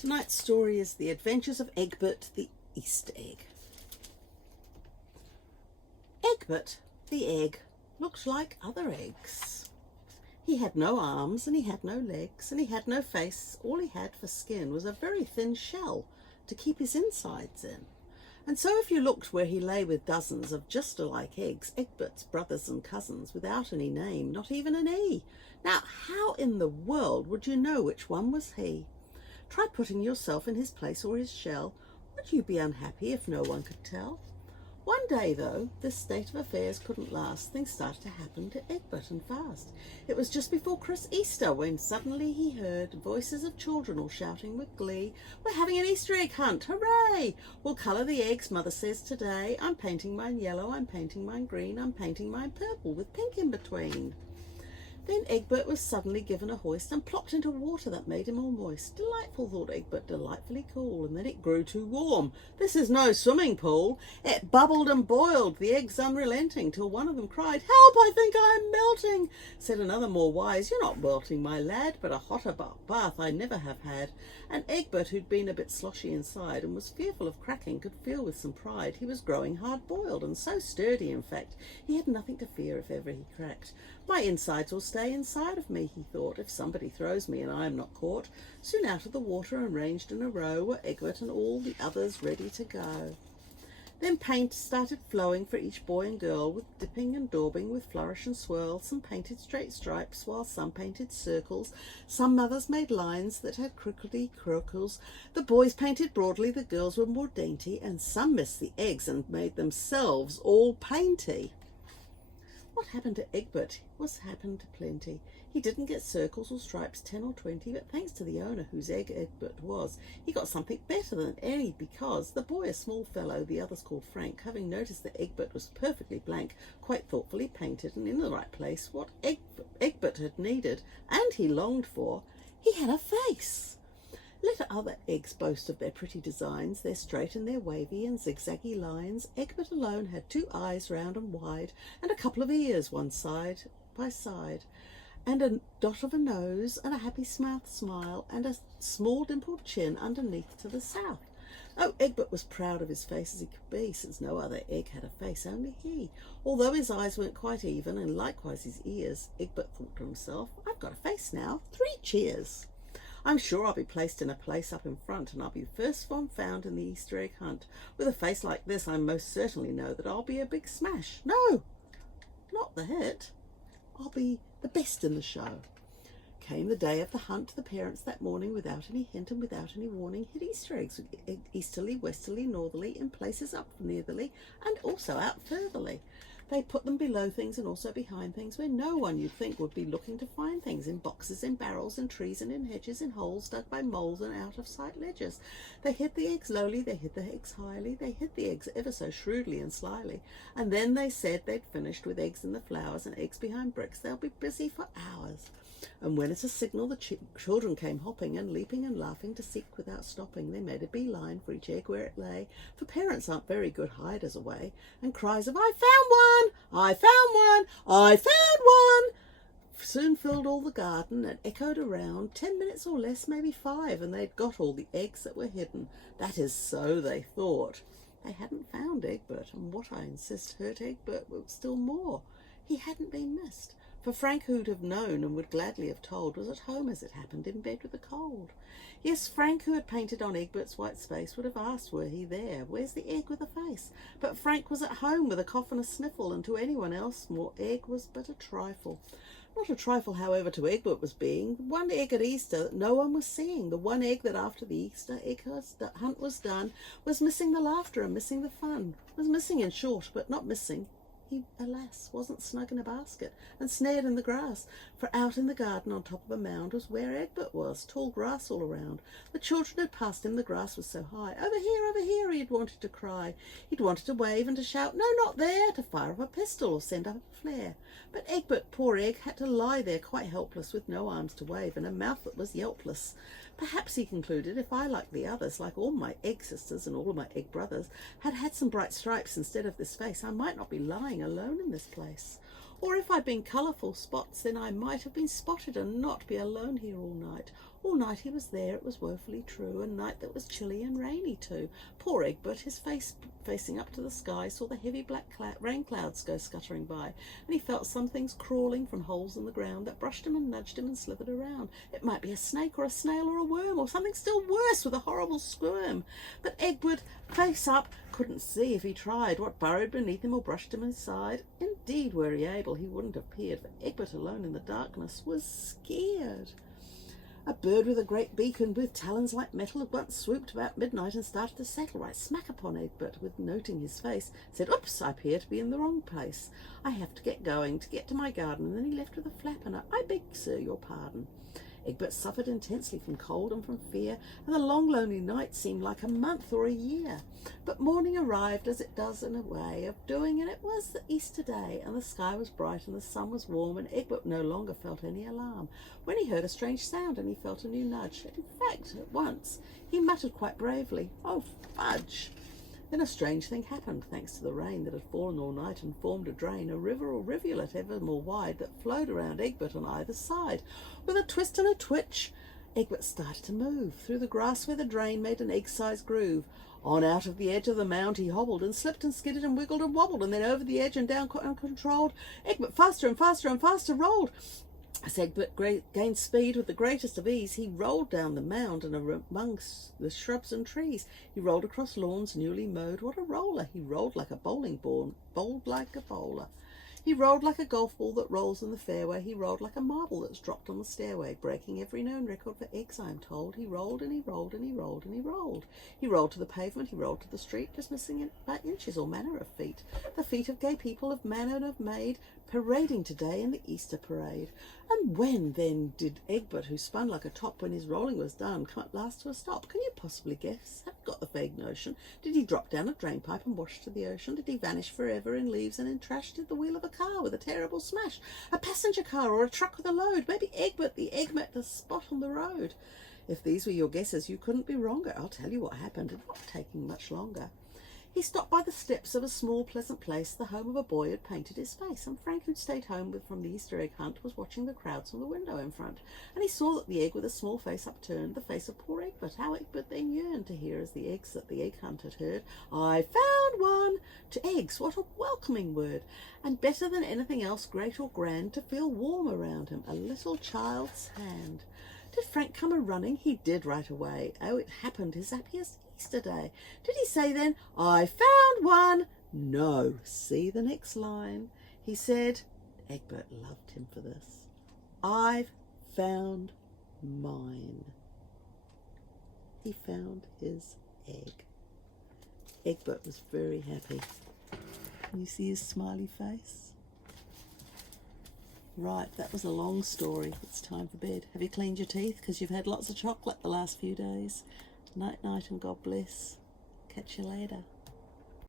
Tonight's story is The Adventures of Egbert the Easter Egg. Egbert the egg looked like other eggs. He had no arms and he had no legs and he had no face. All he had for skin was a very thin shell to keep his insides in. And so if you looked where he lay with dozens of just alike eggs, Egbert's brothers and cousins, without any name, not even an E. Now, how in the world would you know which one was he? Try putting yourself in his place or his shell. Would you be unhappy if no one could tell? One day, though, this state of affairs couldn't last. Things started to happen to Egbert, and fast. It was just before Easter when suddenly he heard voices of children all shouting with glee, "We're having an Easter egg hunt, hooray! We'll colour the eggs, Mother says today. I'm painting mine yellow, I'm painting mine green, I'm painting mine purple with pink in between." Then Egbert was suddenly given a hoist and plopped into water that made him all moist. Delightful, thought Egbert, delightfully cool. And then it grew too warm. This is no swimming pool. It bubbled and boiled, the eggs unrelenting, till one of them cried, "Help, I think I am melting." Said another more wise, "You're not melting, my lad, but a hotter bath I never have had." And Egbert, who'd been a bit sloshy inside and was fearful of cracking, could feel with some pride he was growing hard-boiled, and so sturdy, in fact, he had nothing to fear if ever he cracked. "My insides will stay inside of me," he thought, "if somebody throws me and I am not caught." Soon out of the water and ranged in a row were Egbert and all the others ready to go. Then paint started flowing for each boy and girl, with dipping and daubing, with flourish and swirl. Some painted straight stripes, while some painted circles. Some mothers made lines that had crookedy crookles. The boys painted broadly, the girls were more dainty, and some missed the eggs and made themselves all painty. What happened to Egbert was happened to plenty. He didn't get circles or stripes 10 or 20, but thanks to the owner whose egg Egbert was, he got something better than any, because the boy, a small fellow the others called Frank, having noticed that Egbert was perfectly blank, quite thoughtfully painted and in the right place, what Egbert had needed and he longed for, he had a face. Let other eggs boast of their pretty designs, their straight and their wavy and zigzaggy lines. Egbert alone had 2 eyes round and wide, and a couple of ears one side by side, and a dot of a nose, and a happy mouth smile, and a small dimpled chin underneath to the south. Oh, Egbert was proud of his face as he could be, since no other egg had a face, only he. Although his eyes weren't quite even, and likewise his ears, Egbert thought to himself, "I've got a face now. 3 cheers! I'm sure I'll be placed in a place up in front, and I'll be the first one found in the Easter egg hunt. With a face like this, I most certainly know that I'll be a big smash. No, not the hit. I'll be the best in the show." Came the day of the hunt. The parents that morning, without any hint and without any warning, hid Easter eggs, easterly, westerly, northerly, in places up nearly, and also out furtherly. They put them below things and also behind things, where no one you'd think would be looking to find things, in boxes, in barrels, in trees, and in hedges, in holes dug by moles and out-of-sight ledges. They hid the eggs lowly, they hid the eggs highly, they hid the eggs ever so shrewdly and slyly. And then they said they'd finished with eggs in the flowers and eggs behind bricks. They'll be busy for hours. And when at a signal the children came hopping and leaping and laughing to seek without stopping, they made a bee-line for each egg where it lay, for parents aren't very good hiders away, and cries of "I found one! I found one! I found one!" soon filled all the garden and echoed around. 10 minutes or less, maybe 5, and they'd got all the eggs that were hidden. That is, so they thought. They hadn't found Egbert, and what I insist hurt Egbert still more. He hadn't been missed. For Frank, who'd have known and would gladly have told, was at home, as it happened, in bed with a cold. Yes, Frank, who had painted on Egbert's white space, would have asked were he there, "Where's the egg with a face?" But Frank was at home with a cough and a sniffle, and to anyone else more egg was but a trifle. Not a trifle, however, to Egbert was being the one egg at Easter that no one was seeing, the one egg that after the Easter egg hunt was done was missing the laughter and missing the fun, was missing in short, but not missing. He, alas, wasn't snug in a basket and snared in the grass, for out in the garden on top of a mound was where Egbert was, tall grass all around. The children had passed him, the grass was so high. Over here, he'd wanted to cry. He'd wanted to wave and to shout, "No, not there," to fire up a pistol or send up a flare. But Egbert, poor egg, had to lie there quite helpless, with no arms to wave and a mouth that was yelpless. Perhaps, he concluded, if I, like the others, like all my egg sisters and all of my egg brothers, had had some bright stripes instead of this face, I might not be lying alone in this place. Or if I'd been colourful spots, then I might have been spotted and not be alone here all night. All night he was there, it was woefully true, a night that was chilly and rainy too. Poor Egbert, his face facing up to the sky, saw the heavy black rain clouds go scuttering by, and he felt some things crawling from holes in the ground that brushed him and nudged him and slithered around. It might be a snake or a snail or a worm or something still worse with a horrible squirm. But Egbert, face up, couldn't see if he tried what burrowed beneath him or brushed him aside. Indeed, were he able, he wouldn't have peered, for Egbert alone in the darkness was scared. A bird with a great beak and with talons like metal had once swooped about midnight and started to settle right smack upon Egbert, with noting his face, said, "Oops, I appear to be in the wrong place. I have to get going, to get to my garden," and then he left with a flap and a "I beg, sir, your pardon." Egbert suffered intensely from cold and from fear, and the long lonely night seemed like a month or a year. But morning arrived, as it does in a way of doing, and it was the Easter day, and the sky was bright and the sun was warm, and Egbert no longer felt any alarm, when he heard a strange sound and he felt a new nudge. In fact, at once he muttered quite bravely, "Oh, fudge!" Then a strange thing happened, thanks to the rain that had fallen all night and formed a drain, a river or rivulet ever more wide, that flowed around Egbert on either side. With a twist and a twitch, Egbert started to move through the grass where the drain made an egg-sized groove. On out of the edge of the mound he hobbled, and slipped and skidded and wiggled and wobbled, and then over the edge and down uncontrolled. Egbert faster and faster and faster rolled. As Egbert gained speed with the greatest of ease, he rolled down the mound and amongst the shrubs and trees. He rolled across lawns newly mowed. What a roller! He rolled like a bowling ball, bowled like a bowler. He rolled like a golf ball that rolls in the fairway. He rolled like a marble that's dropped on the stairway, breaking every known record for eggs, I am told. He rolled and he rolled and he rolled and he rolled. He rolled to the pavement, he rolled to the street, just missing it by inches, all manner of feet. The feet of gay people of man and of maid, parading today in the Easter parade. And when, then, did Egbert, who spun like a top when his rolling was done, come at last to a stop? Can you possibly guess? Have you got the vague notion? Did he drop down a drainpipe and wash to the ocean? Did he vanish forever in leaves and in trash? Did the wheel of a car with a terrible smash? A passenger car or a truck with a load? Maybe Egbert, the egg, met the spot on the road. If these were your guesses, you couldn't be wronger. I'll tell you what happened, and not taking much longer. He stopped by the steps of a small, pleasant place, the home of a boy who'd painted his face, and Frank, who'd stayed home from the Easter egg hunt, was watching the crowds from the window in front, and he saw that the egg with a small face upturned, the face of poor Egbert. How Egbert then yearned to hear as the eggs that the egg hunt had heard, "I found one!" To eggs, what a welcoming word! And better than anything else, great or grand, to feel warm around him, a little child's hand. Did Frank come a-running? He did right away. Oh, it happened his happiest Easter day. Did he say then, "I found one"? No. See the next line. He said, Egbert loved him for this, "I've found mine." He found his egg. Egbert was very happy. Can you see his smiley face? Right, that was a long story. It's time for bed. Have you cleaned your teeth? Because you've had lots of chocolate the last few days. Night, night, and God bless. Catch you later.